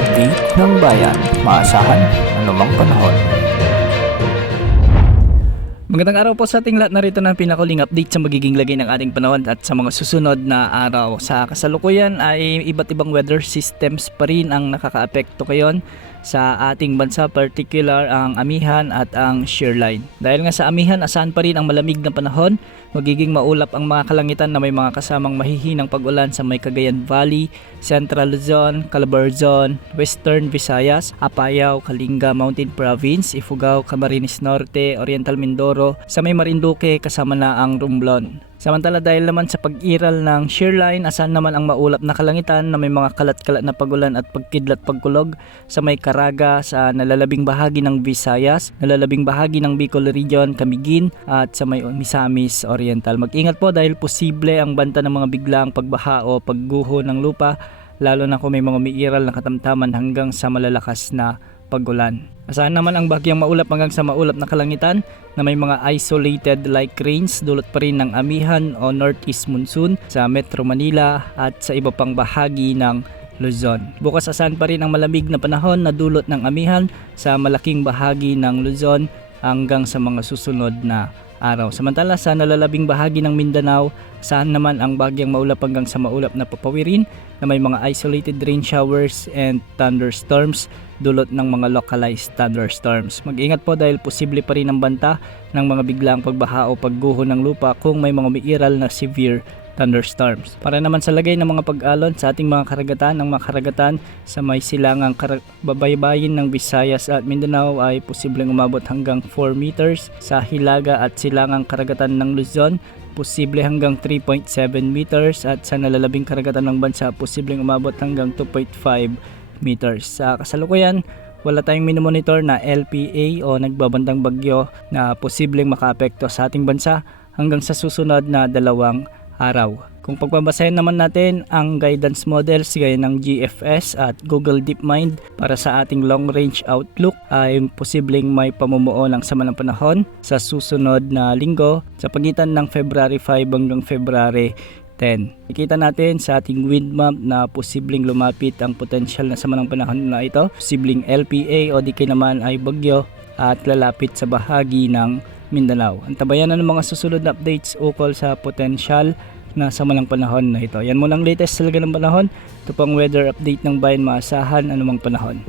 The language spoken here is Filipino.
update ng bayan, maasahan anumang panahon. Magandang araw po sa ating lahat. Narito na ang pinakaling update sa magiging lagay ng ating panahon at sa mga susunod na araw. Sa kasalukuyan ay iba't ibang weather systems pa rin ang nakakaapekto ngayon sa ating bansa, particular ang amihan at ang shearline. Dahil nga sa amihan, asahan pa rin ang malamig na panahon, magiging maulap ang mga kalangitan na may mga kasamang mahihinang pag-ulan sa may Cagayan Valley, Central Luzon, Calabarzon, Western Visayas, Apayao, Kalinga Mountain Province, Ifugao, Camarines Norte, Oriental Mindoro, sa may Marinduque kasama na ang Romblon. Samantala dahil naman sa pag-iral ng shearline, asahan naman ang maulap na kalangitan na may mga kalat-kalat na pagulan at pagkidlat pagkulog sa may Caraga sa nalalabing bahagi ng Visayas, nalalabing bahagi ng Bicol Region, Camiguin at sa may Misamis Oriental. Mag-ingat po dahil posible ang banta ng mga biglaang pagbaha o pagguho ng lupa, lalo na kung may mga umiiral na katamtaman hanggang sa malalakas na pagulan. Asahan naman ang bagyang maulap hanggang sa maulap na kalangitan na may mga isolated light rains dulot pa rin ng amihan o northeast monsoon sa Metro Manila at sa iba pang bahagi ng Luzon. Bukas asahan pa rin ang malamig na panahon na dulot ng amihan sa malaking bahagi ng Luzon hanggang sa mga susunod na araw. Samantala sa nalalabing bahagi ng Mindanao, asahan naman ang bagyang maulap hanggang sa maulap na papawirin na may mga isolated rain showers and thunderstorms dulot ng mga localized thunderstorms. Mag-ingat po dahil posible pa rin ang banta ng mga biglaang pagbaha o pagguho ng lupa kung may mga umiiral na severe thunderstorms. Para naman sa lagay ng mga pag-alon sa ating mga karagatan, ang mga karagatan sa may silangang babaybayin ng Visayas at Mindanao ay posibleng umabot hanggang 4 meters. Sa hilaga at silangang karagatan ng Luzon, posible hanggang 3.7 meters at sa nalalabing karagatan ng bansa, posibleng umabot hanggang 2.5 meters. Sa kasalukuyan, wala tayong minomonitor na LPA o nagbabandang bagyo na posibleng makaapekto sa ating bansa hanggang sa susunod na 2 araw. Kung pagbabasahin naman natin ang guidance models gaya ng GFS at Google DeepMind para sa ating long range outlook ay posibleng may pamumuo ng sama ng panahon sa susunod na linggo sa pagitan ng February 5 hanggang February 10. Nakikita natin sa ating wind map na posibleng lumapit ang potensyal na sama ng panahon na ito. Posibleng LPA o di kaya naman ay bagyo at lalapit sa bahagi ng Mindanao. Antabayan na ng mga susunod na updates ukol sa potensyal na sama ng panahon na ito. Yan muna ang latest talaga ng panahon. Ito pang weather update ng bayan, maasahan anumang panahon.